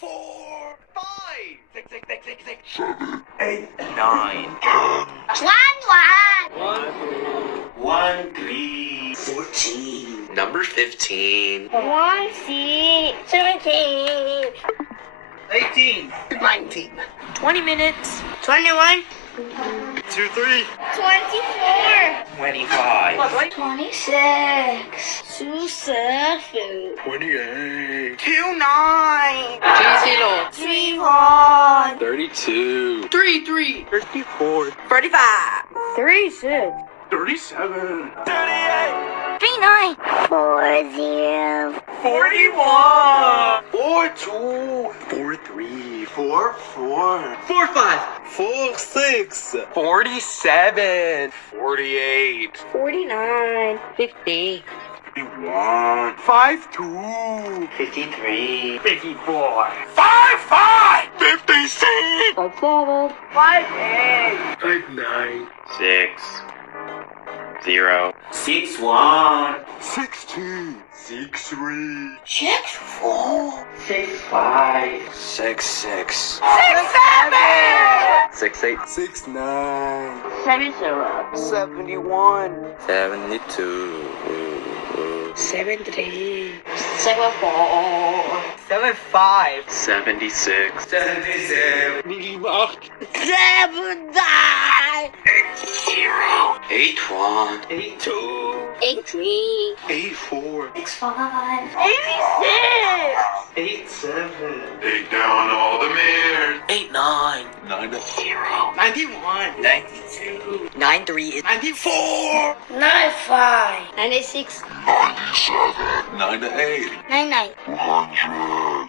4, 5, 6, 6, 6, 6, 6, 7, 8, 9, 1, 3, 14. Number 15. 18. 19. 20 minutes. 21. 2, 3. 24. 25. 26. 27. 28. 29. 30. 31. 32. 33. 34. 35. 36. 37. 38. 39. 40. 41. 42. 43. 44. 45. 46. 47. 48. 49. 50. 51. 52. 53. 54. 55. 56. 57. 58. 59. 6. 0. 61. 62. 63. 64. 65. 66. 68. 69. 70. 71. 72. 73. 74. 75. 76. 77. 78. 79. 0. 81. 82. 83. 84. 65. 86. 87. Take down all the mirrors. 89. 90. 91. 92. 93. 94. 95. 96. 97. 98. 99. 100.